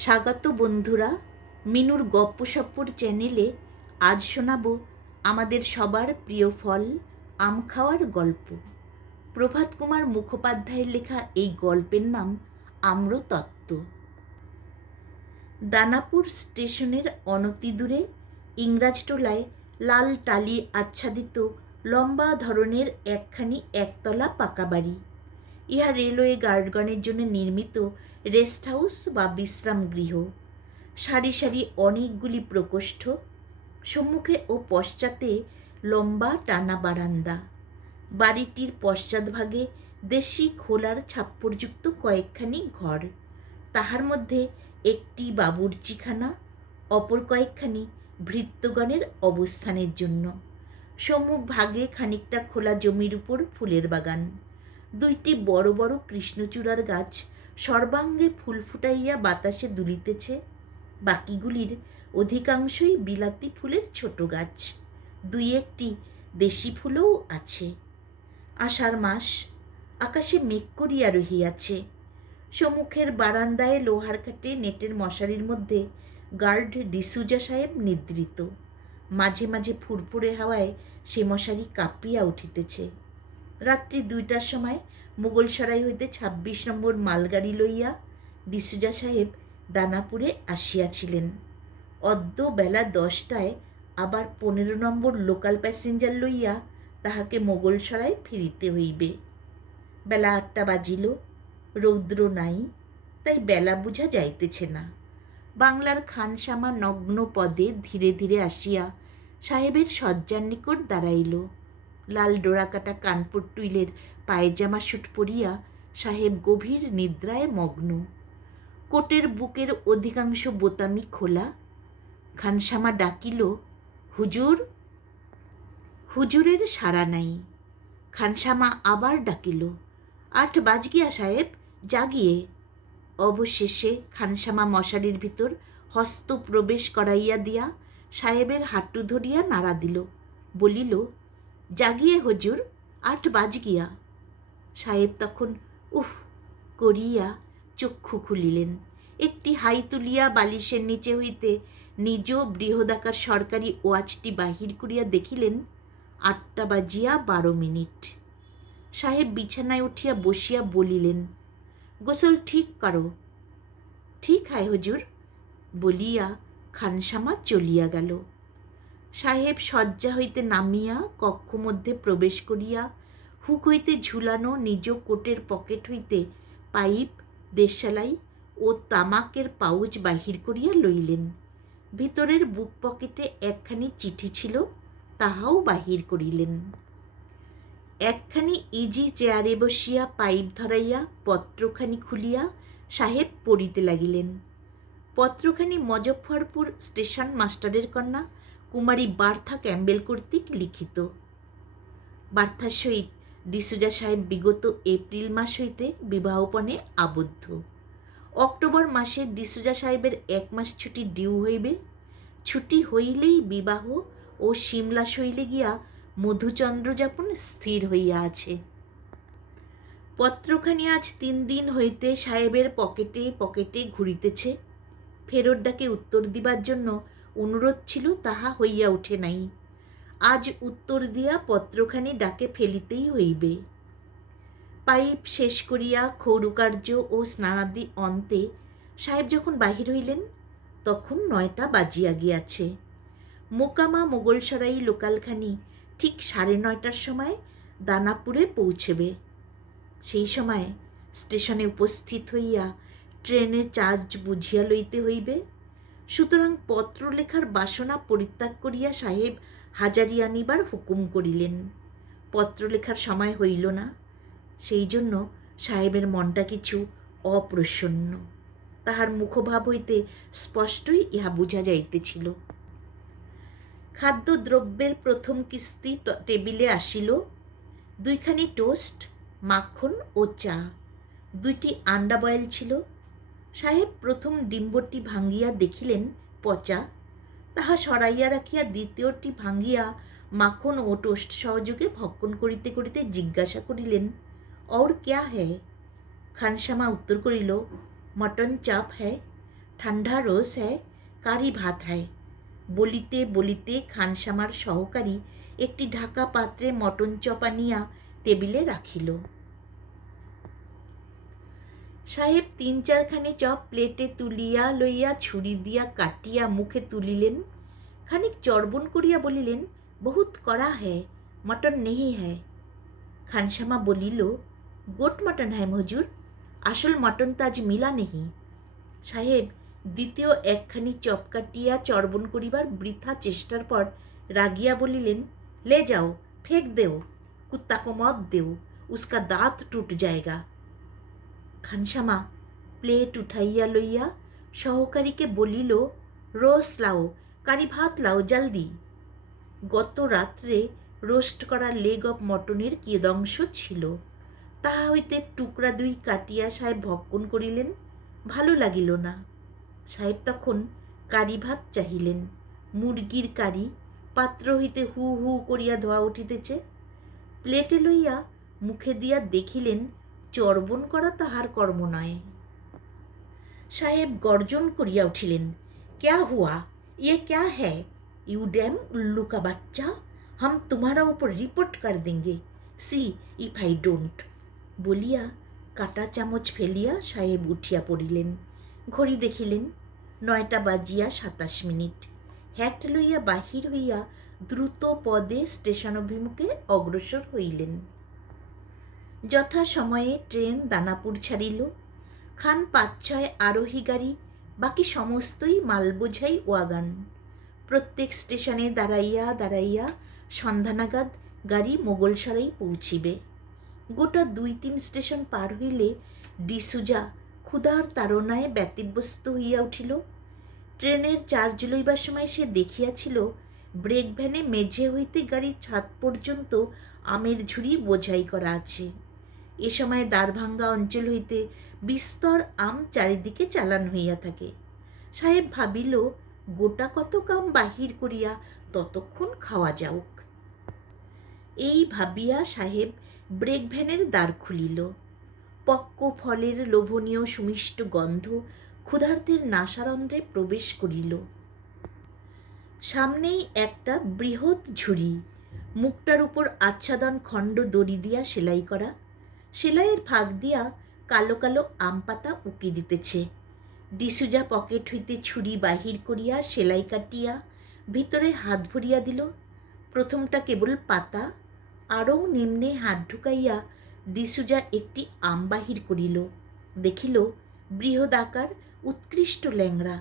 স্বাগত বন্ধুরা, মিনুর গপ্পসপ্পর চ্যানেলে আজ শোনাব আমাদের সবার প্রিয় ফল আম খাওয়ার গল্প। প্রভাত কুমার মুখোপাধ্যায়ের লেখা এই গল্পের নাম আম্রতত্ত্ব। দানাপুর স্টেশনের অনতি দূরে ইংরাজটোলায় লাল টালি আচ্ছাদিত লম্বা ধরনের একখানি একতলা পাকা বাড়ি। ইহা রেলওয়ে গার্ডগণের জন্য নির্মিত রেস্ট হাউস বা বিশ্রাম গৃহ। সারি সারি অনেকগুলি প্রকোষ্ঠ, সম্মুখে ও পশ্চাতে লম্বা টানা বারান্দা। বাড়িটির পশ্চাৎভাগে দেশি খোলার ছাপ্পরযুক্ত কয়েকখানি ঘর। তাহার মধ্যে একটি বাবুর্চিখানা, অপর কয়েকখানি ভৃত্যগণের অবস্থানের জন্য। সম্মুখ ভাগে খানিকটা খোলা জমির উপর ফুলের বাগান। দুইটি বড় বড় কৃষ্ণচূড়ার গাছ সর্বাঙ্গে ফুল ফুটাইয়া বাতাসে দুলিতেছে। বাকিগুলির অধিকাংশই বিলাতি ফুলের ছোট গাছ। দুই একটি দেশি ফুলও আছে। আষাঢ় মাস আকাশে মেঘ করিয়া রহিয়াছে। সম্মুখের বারান্দায় লোহার কাটে নেটের মশারির মধ্যে গার্ড ডিসুজা সাহেব নিদ্রিত। মাঝে মাঝে ফুরফুরে হাওয়ায় সে মশারি কাঁপিয়া উঠিতেছে। রাত্রি দুইটার সময় মুঘলসরাই হইতে ছাব্বিশ নম্বর মালগাড়ি লইয়া ডিসুজা সাহেব দানাপুরে আসিয়াছিলেন। অদ্য বেলা দশটায় আবার পনেরো নম্বর লোকাল প্যাসেঞ্জার লইয়া তাহাকে মোগলসরায় ফিরিতে হইবে। বেলা আটটা বাজিল, রৌদ্র নাই, তাই বেলা বুঝা যাইতেছে না। বাংলার খানসামা নগ্ন পদে ধীরে ধীরে আসিয়া সাহেবের শয্যার নিকট দাঁড়াইল। লাল ডোরাকাটা কানপুর টুইলের পায়জামা স্যুট পরিয়া সাহেব গভীর নিদ্রায় মগ্ন। কোটের বুকের অধিকাংশ বোতামি খোলা। খানসামা ডাকিল, হুজুর? হুজুরের সাড়া নাই। খানসামা আবার ডাকিল, আট বাজ গিয়া সাহেব, জাগিয়ে। অবশেষে খানসামা মশারির ভিতর হস্ত প্রবেশ করাইয়া দিয়া সাহেবের হাঁটু ধরিয়া নাড়া দিল, বলিল জাগিয়ে হজুর, আট বাজ গিয়া। সাহেব তখন, উফ, করিয়া চক্ষু খুলিলেন। একটি হাই তুলিয়া বালিশের নিচে হইতে নিজ বৃহদাকার সরকারি ওয়াচটি বাহির করিয়া দেখিলেন, আটটা বাজিয়া বারো মিনিট। সাহেব বিছানায় উঠিয়া বসিয়া বলিলেন, গোসল ঠিক করো। ঠিক, হায় হজুর। বলিয়া খানসামা চলিয়া গেল। সাহেব শয্যা হইতে নামিয়া কক্ষ মধ্যে প্রবেশ করিয়া হুক হইতে ঝুলানো নিজ কোটের পকেট হইতে পাইপ দেশালাই ও তামাকের পাউচ বাহির করিয়া লইলেন। ভিতরের বুক পকেটে একখানি চিঠি ছিল, তাহাও বাহির করিলেন। একখানি ইজি চেয়ারে বসিয়া পাইপ ধরাইয়া পত্রখানি খুলিয়া সাহেব পড়িতে লাগিলেন। পত্রখানি মজফ্ফরপুর স্টেশন মাস্টারের কন্যা কুমারী বার্থা ক্যাম্বেল কর্তৃক লিখিত। বার্থার সহিত ডিসুজা সাহেব বিগত এপ্রিল মাস হইতে বিবাহপণে আবদ্ধ। অক্টোবর মাসে ডিসুজা সাহেবের এক মাস ছুটি ডিউ হইবে। ছুটি হইলেই বিবাহ ও সিমলা শৈলে গিয়া মধুচন্দ্র যাপন স্থির হইয়া আছে। পত্রখানি আজ তিন দিন হইতে সাহেবের পকেটে পকেটে ঘুরিতেছে। ফেরত ডাকে উত্তর দিবার জন্য অনুরোধ ছিল তাহা হইয়া উঠে নাই। আজ উত্তর দিয়া পত্রখানি ডাকে ফেলিতেই হইবে। পাইপ শেষ করিয়া ক্ষৌরকার্য ও স্নানাদি অন্তে সাহেব যখন বাহির হইলেন, তখন নয়টা বাজিয়া গিয়াছে। মোকামা মোগলসরাই লোকালখানি ঠিক সাড়ে নয়টার সময় দানাপুরে পৌঁছেবে। সেই সময় স্টেশনে উপস্থিত হইয়া ট্রেনের চার্জ বুঝিয়া লইতে হইবে। সুতরাং পত্র লেখার বাসনা পরিত্যাগ করিয়া সাহেব হাজারি আনিবার হুকুম করিলেন। পত্র লেখার সময় হইল না, সেই জন্য সাহেবের মনটা কিছু অপ্রসন্ন। তাহার মুখভাব হইতে স্পষ্টই ইহা বুঝা যাইতেছিল। খাদ্যদ্রব্যের প্রথম কিস্তি টেবিলে আসিল। দুইখানি টোস্ট, মাখন ও চা। দুইটি আন্ডা বয়েল ছিল। সাহেব প্রথম ডিম্বটি ভাঙ্গিয়া দেখিলেন পচা, তাহা সরাইয়া রাখিয়া দ্বিতীয়টি ভাঙ্গিয়া মাখন ও টোস্ট সহযোগে ভক্ষণ করিতে করিতে জিজ্ঞাসা করিলেন অর ক্যা হ্যায় খানসামা উত্তর করিল, মটন চাপ হ্যায় ঠান্ডা রোস হ্যায় কারি ভাত হ্যায় বলিতে বলিতে খানসামার সহকারী একটি ঢাকা পাত্রে মটন চপ আনিয়া টেবিলে রাখিল। সাহেব তিন চারখানি চপ প্লেটে তুলিয়া লইয়া ছুরি দিয়া কাটিয়া মুখে তুলিলেন। খানিক চর্বণ করিয়া বলিলেন, বহুত কড়া হ্যায় মটন নেহি হ্যায় খানসামা বলিল, গোট মটন হ্যায় মজুর আসল মটন তাজ মিলা নেহি। সাহেব দ্বিতীয় একখানি চপ কাটিয়া চর্বণ করিবার বৃথা চেষ্টার পর রাগিয়া বলিলেন, লে যাও, ফেক দেও, কুত্তা কোমত দেও, উসকা দাঁত টুট জায়গা। খানসামা, প্লেট উঠাইয়া লইয়া সহকারীকে বলিল, রোস লাও, কারি ভাত লাও জলদি। গত রাত্রে রোস্ট করা লেগ অফ মটনের কিয়দংশ ছিল? তাহা হইতে টুকরা দুই কাটিয়া সাহেব ভক্ষণ করিলেন, ভালো লাগিল না। সাহেব তখন কারি ভাত চাহিলেন, মুরগির কারি পাত্র হইতে হু হু করিয়া ধোয়া উঠিতেছে। প্লেটে লইয়া মুখে দিয়া দেখিলেন চর্বণ করা তাহার কর্ম নয়। সাহেব গর্জন করিয়া উঠিলেন, ক্যা হুয়া? ইয়ে ক্যা হ্যায়? ইউ ড্যাম উল্লু কা বাচ্চা? হাম তোমারা উপর রিপোর্ট কর দেঙ্গে। See, if I don't. বলিয়া কাটা চামচ ফেলিয়া সাহেব উঠিয়া পড়িলেন। ঘড়ি দেখিলেন, নয়টা বাজিয়া সাতাশ মিনিট। হ্যাট লইয়া বাহির হইয়া দ্রুত পদে স্টেশন অভিমুখে অগ্রসর হইলেন। যথা সময়ে ট্রেন দানাপুর ছাড়িল। খান পাঁচ ছয় আরোহী গাড়ি, বাকি সমস্তই মালবোঝাই ওয়াগান প্রত্যেক স্টেশনে দাঁড়াইয়া দাঁড়াইয়া সন্ধানাগাদ গাড়ি মোগলসরাই পৌঁছিবে। গোটা দুই তিন স্টেশন পার হইলে ডিসুজা ক্ষুধার তাড়নায় ব্যতিব্যস্ত হইয়া উঠিল। ট্রেনের চার্জ লইবার সময় সে দেখিয়াছিল ব্রেক ভ্যানে মেঝে হইতে গাড়ির ছাদ পর্যন্ত আমের ঝুড়ি বোঝাই করা আছে। এ সময় দ্বারভাঙ্গা অঞ্চল হইতে বিস্তর আম চারিদিকে চালান হইয়া থাকে। সাহেব ভাবিল, গোটা কত কাম বাহির করিয়া ততক্ষণ খাওয়া যাওক এই ভাবিয়া সাহেব ব্রেক ভ্যানের দ্বার খুলিল। পক্ক ফলের লোভনীয় সুমিষ্ট গন্ধ ক্ষুধার্তের নাসারন্ধ্রে প্রবেশ করিল। সামনেই একটা বৃহৎ ঝুড়ি, মুখটার উপর আচ্ছাদন খণ্ড দড়ি দিয়া সেলাই করা সেলাইয়ের ফাঁক দিয়া কালো কালো আম পাতা উকি দিতেছে। ডিসুজা পকেট হইতে ছুরি বাহির করিয়া সেলাই কাটিয়া ভিতরে হাত ভরিয়া দিল। প্রথমটা কেবল পাতা, আরও নিম্নে হাত ঢুকাইয়া ডিসুজা একটি আম বাহির করিল। দেখিল বৃহদাকার উৎকৃষ্ট ল্যাংড়া।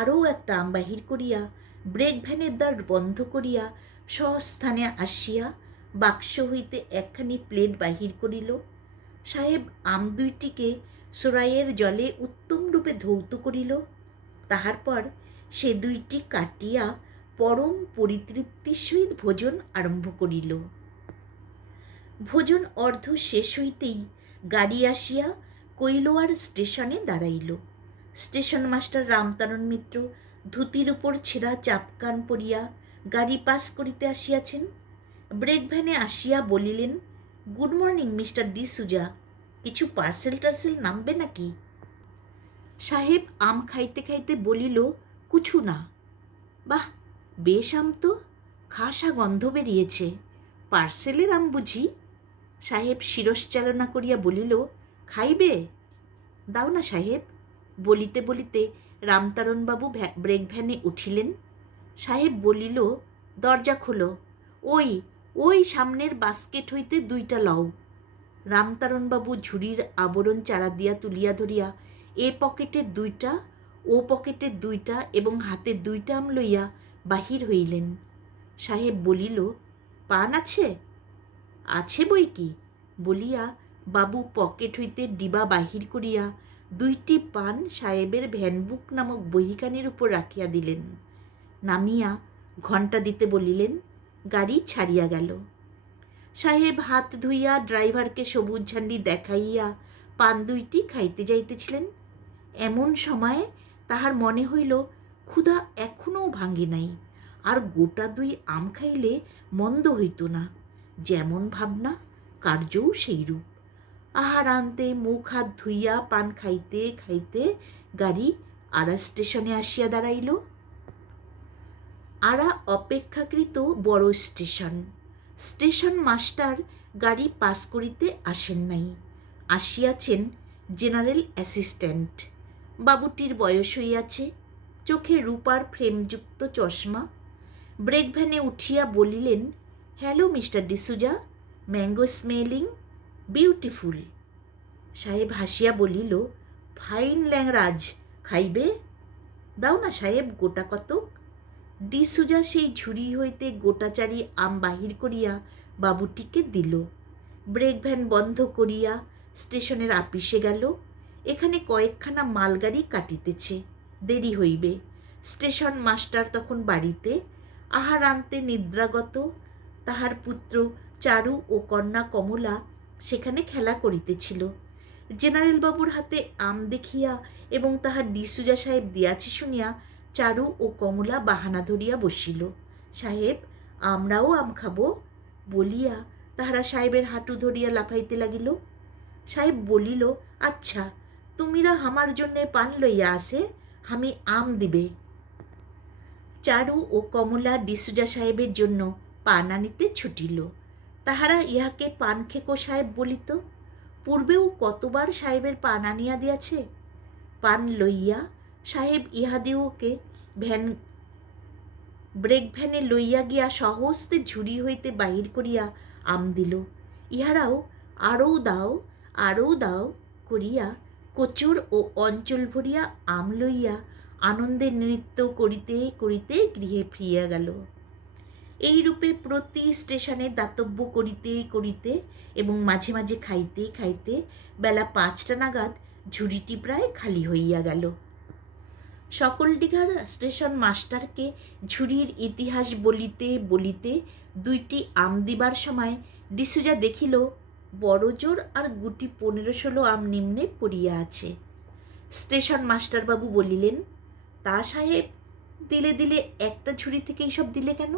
আরও একটা আম বাহির করিয়া ব্রেক ভ্যানের দ্বার বন্ধ করিয়া স্বস্থানে আসিয়া বাক্স হইতে একখানি প্লেট বাহির করিল। সাহেব আম দুইটিকে সোরাইয়ের জলে উত্তম রূপে ধৌত করিল। তাহার পর সে দুইটি কাটিয়া পরম পরিতৃপ্তির সহিত ভোজন আরম্ভ করিল। ভোজন অর্ধ শেষ হইতেই গাড়ি আসিয়া কৈলোয়ার স্টেশনে দাঁড়াইল। স্টেশন মাস্টার রামতারণ মিত্র ধুতির উপর ছেঁড়া চাপকান পরিয়া গাড়ি পাস করিতে আসিয়াছেন। ব্রেক ভ্যানে আসিয়া বলিলেন good morning, mister D'Souza. কিছু পার্সেল টার্সেল নামবে নাকি? সাহেব আম খাইতে খাইতে বলিল, কুছু না। বাহ, বেশ আম তো, খাসা গন্ধ বেরিয়েছে। পার্সেলের আম বুঝি? সাহেব শিরশ্চালনা করিয়া বলিল, খাইবে? দাও না সাহেব। বলিতে বলিতে রামতারণবাবু ব্রেক ভ্যানে উঠিলেন। সাহেব বলিল, দরজা খোলো। ওই ওই সামনের বাস্কেট হইতে দুইটা লও। রামতারণবাবু ঝুড়ির আবরণ চারা দিয়া তুলিয়া ধরিয়া, এ পকেটে দুইটা, ও পকেটে দুইটা এবং হাতে দুইটা আম লইয়া বাহির হইলেন। সাহেব বলিল, পান আছে? আছে বই কি? বলিয়া বাবু পকেট হইতে ডিবা বাহির করিয়া দুইটি পান সাহেবের ভ্যানবুক নামক বহিকানের উপর রাখিয়া দিলেন। নামিয়া ঘণ্টা দিতে বলিলেন গাড়ি ছাড়িয়া গেল। সাহেব হাত ধুইয়া ড্রাইভারকে সবুজ ঝান্ডি দেখাইয়া পান দুইটি খাইতে যাইতেছিলেন। এমন সময়ে তাহার মনে হইল, ক্ষুধা এখনও ভাঙে নাই, আর গোটা দুই আম খাইলে মন্দ হইত না। যেমন ভাবনা, কার্যও সেইরূপ। আহার আনতে মুখ হাত ধুইয়া পান খাইতে খাইতে গাড়ি আড়া স্টেশনে আসিয়া দাঁড়াইল। আরা অপেক্ষাকৃত বড় স্টেশন। স্টেশন মাস্টার গাড়ি পাস করিতে আসেন নাই। আসিয়াছেন জেনারেল অ্যাসিস্ট্যান্ট। বাবুটির বয়স হইয়াছে, চোখে রূপার ফ্রেমযুক্ত চশমা। ব্রেক ভ্যানে উঠিয়া বলিলেন, hello mister D'Souza, mango smelling, beautiful. সাহেব হাসিয়া বলিল, ফাইন ল্যাংরাজ খাইবে? দাও না সাহেব, গোটা কতক। ডিসুজা সেই ঝুড়ি হইতে গোটাচারি আম বাহির করিয়া বাবুটিকে দিল। ব্রেক ভ্যান বন্ধ করিয়া স্টেশনের আপিসে গেল। এখানে কয়েকখানা মালগাড়ি কাটিতেছে। দেরি হইবে। স্টেশন মাস্টার তখন বাড়িতে। আহার আনতে নিদ্রাগত। তাহার পুত্র চারু ও কন্যা কমলা সেখানে খেলা করিতেছিল। জেনারেল বাবুর হাতে আম দেখিয়া এবং তাহার ডিসুজা সাহেব দিয়াছে শুনিয়া চারু ও কমলা বাহানা ধরিয়া বসিল। সাহেব, আমরাও আম খাব। বলিয়া তাহারা সাহেবের হাঁটু ধরিয়া লাফাইতে লাগিল। সাহেব বলিল আচ্ছা তুমিরা আমার জন্যে পান লইয়া আসে, আমি আম দিবে। চারু ও কমলা ডিসুজা সাহেবের জন্য পান আনিতে ছুটিল। তাহারা ইহাকে পান খেকো সাহেব বলিত, পূর্বেও কতবার সাহেবের পান আনিয়া দিয়াছে? পান লইয়া সাহেব ইহাদিওকে ভ্যান, ব্রেক ভ্যানে লইয়া গিয়া সহস্তে ঝুড়ি হইতে বাহির করিয়া আম দিল। ইহারাও আরও দাও আরও দাও করিয়া কচুর ও অঞ্চল ভরিয়া আম লইয়া আনন্দে নৃত্য করিতে করিতে গৃহে ফিরিয়া গেল। এইরূপে প্রতি স্টেশনে দাতব্য করিতে করিতে এবং মাঝে মাঝে খাইতে খাইতে বেলা পাঁচটা নাগাদ ঝুড়িটি প্রায় খালি হইয়া গেল। সকল দিঘার স্টেশন মাস্টারকে ঝুড়ির ইতিহাস বলিতে বলিতে দুইটি আম দিবার সময় ডিসুজা দেখিল, বড় জোর আর গুটি পনেরো ষোলো আম নিম্নে পড়িয়া আছে। স্টেশন মাস্টারবাবু বলিলেন, তা সাহেব, দিলে দিলে একটা ঝুড়ি থেকেই সব দিলে কেন?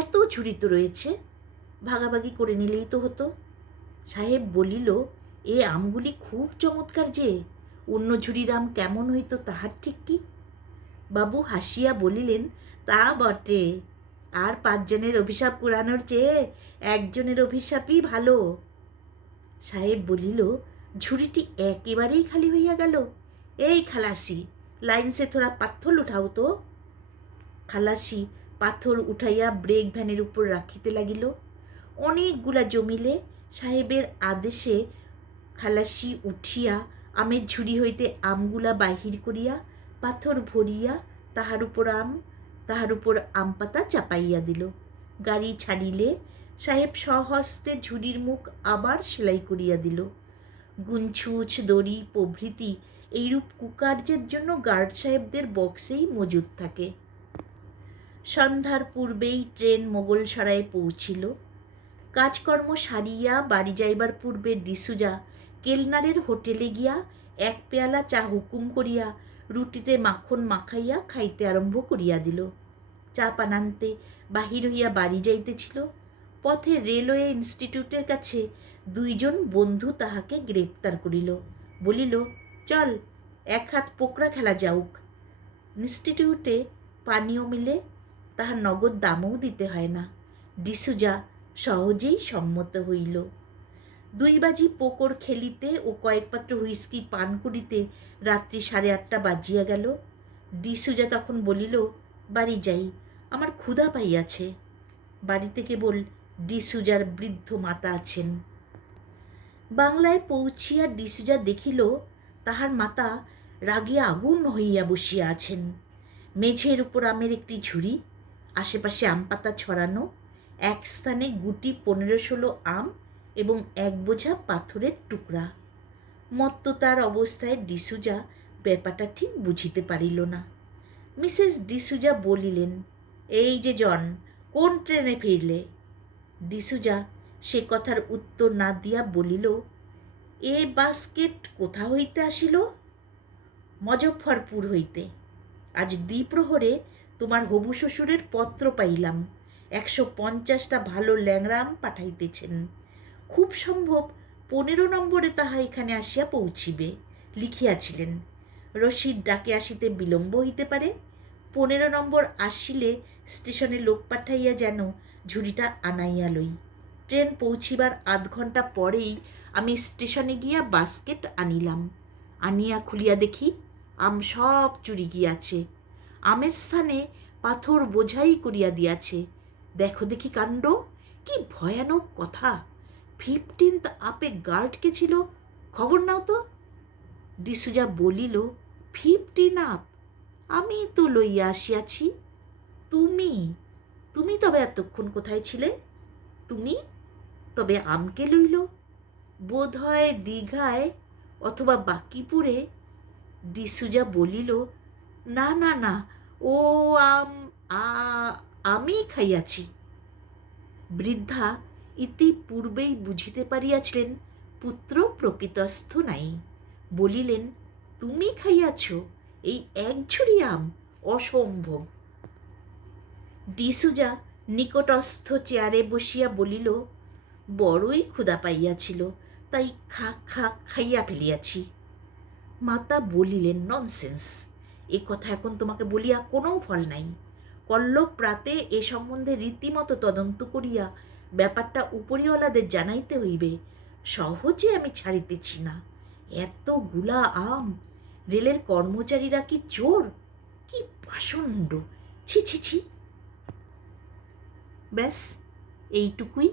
এত ঝুড়ি তো রয়েছে। ভাগাভাগি করে নিলেই তো হতো। সাহেব বলিল, এ আমগুলি খুব চমৎকার যে অন্য ঝুড়ির আম কেমন হইত তাহার ঠিক কি? বাবু হাসিয়া বলিলেন, তা বটে। আর পাঁচজনের অভিশাপ পুরানোর চেয়ে একজনের অভিশাপই ভালো। সাহেব বলিল, ঝুড়িটি একেবারেই খালি হইয়া গেল। এই খালাসি লাইনসে থোড়া পাথর উঠাও তো। খালাসি পাথর উঠাইয়া ব্রেক ভ্যানের উপর রাখিতে লাগিল। অনেকগুলা জমিলে সাহেবের আদেশে খালাসি উঠিয়া আমের ঝুড়ি হইতে আমগুলা বাহির করিয়া, পাথর ভরিয়া তাহার উপর আম, তাহার উপর আম পাতা চাপাইয়া দিল। গাড়ি ছাড়িলে সাহেব সহস্তে ঝুড়ির মুখ আবার সেলাই করিয়া দিল। গুনছুছ দড়ি, প্রভৃতি এইরূপ কুকার্যের জন্য গার্ড সাহেবদের বক্সেই মজুদ থাকে। সন্ধ্যার পূর্বেই ট্রেন মোগলসরায়ে পৌঁছিল। কাজকর্ম সারিয়া বাড়ি যাইবার পূর্বে ডিসুজা কেলনারের হোটেলে গিয়া এক পেয়ালা চা হুকুম করিয়া রুটিতে মাখন মাখাইয়া খাইতে আরম্ভ করিয়া দিল। চা পানান্তে বাহির হইয়া বাড়ি যাইতেছিল। পথে রেলওয়ে ইনস্টিটিউটের কাছে দুইজন বন্ধু তাহাকে গ্রেপ্তার করিল। বলিল, চল, এক হাত পোকরা খেলা যাউক। ইনস্টিটিউটে পানীয় মিলে তাহার নগদ দামও দিতে হয় না। ডিসুজা সহজেই সম্মত হইল। দুই বাজি পোকর খেলিতে ও কয়েকপাত্র হুইস্কি পান করিতে রাত্রি সাড়ে আটটা বাজিয়া গেল। ডিসুজা তখন বলিল, বাড়ি যাই, আমার ক্ষুধা পাইয়াছে। বাড়িতে কেবল ডিসুজার বৃদ্ধ মাতা আছেন বাংলায় পৌঁছিয়া ডিসুজা দেখিল, তাহার মাতা রাগিয়া আগুন হইয়া বসিয়া আছেন। মেঝের উপর আমের একটি ঝুড়ি, আশেপাশে আম পাতা ছড়ানো, এক স্থানে গুটি পনেরো ষোলো আম এবং এক বোঝা পাথরের টুকরা। মত্ততার অবস্থায় ডিসুজা ব্যাপারটা ঠিক বুঝিতে পারিল না। মিসেস ডিসুজা বলিলেন, এই যে জন, কোন ট্রেনে ফিরলে? ডিসুজা সে কথার উত্তর না দিয়া বলিল, এ বাস্কেট কোথা হইতে আসিল? মজফ্ফরপুর হইতে। আজ দ্বিপ্রহরে তোমার হবু শ্বশুরের পত্র পাইলাম। একশো পঞ্চাশটা ভালো ল্যাংরাম পাঠাইতেছেন। খুব সম্ভব পনেরো নম্বরে তাহা এখানে আসিয়া পৌঁছিবে, লিখিয়াছিলেন। রশিদ ডাকে আসিতে বিলম্ব হইতে পারে, পনেরো নম্বর আসিলে স্টেশনে লোক পাঠাইয়া যেন ঝুড়িটা আনাইয়া লই। ট্রেন পৌঁছিবার আধ ঘণ্টা পরেই আমি স্টেশনে গিয়া বাস্কেট আনিলাম। আনিয়া খুলিয়া দেখি আম সব চুরি গিয়াছে। আমের স্থানে পাথর বোঝাই করিয়া দিয়াছে। দেখো দেখি কাণ্ড, কি ভয়ানক কথা! ফিফটিন্থ আপে গার্ড কে ছিল? খবর নাও তো। ডিসুজা বলিল, ফিফটিন আপ? আমি তো লইয়া আসিয়াছি। তুমি? তুমি তবে এতক্ষণ কোথায় ছিলে? তুমি তবে আমকে লইল। বোধ হয় দীঘায় অথবা বাকিপুরে? ডিসুজা বলিল, না না না, ও আম আমি খাইয়াছি। বৃদ্ধা ইতিপূর্বেই বুঝিতে পারিয়াছিলেন, পুত্র প্রকৃতস্থ নাই। বলিলেন, তুমি খাইয়াছ, এই এক ঝুড়ি আম অসম্ভব। ডিসুজা নিকটস্থ চেয়ারে বসিয়া বলিল, বড়ই ক্ষুধা পাইয়াছিল, তাই খা খা খাইয়া ফেলিয়াছি। মাতা বলিলেন, ননসেন্স, এ কথা এখন তোমাকে বলিয়া কোনো ফল নাই। কল্লব প্রাতে এ সম্বন্ধে রীতিমতো তদন্ত করিয়া ব্যাপারটা উপরিওয়ালাদের জানাইতে হইবে, সহজে আমি ছাড়িতেছি না। এতগুলা আম, রেলের কর্মচারীরা কি চোর? কি পাষণ্ড, ছি ছি ছি। ব্যাস, এইটুকুই।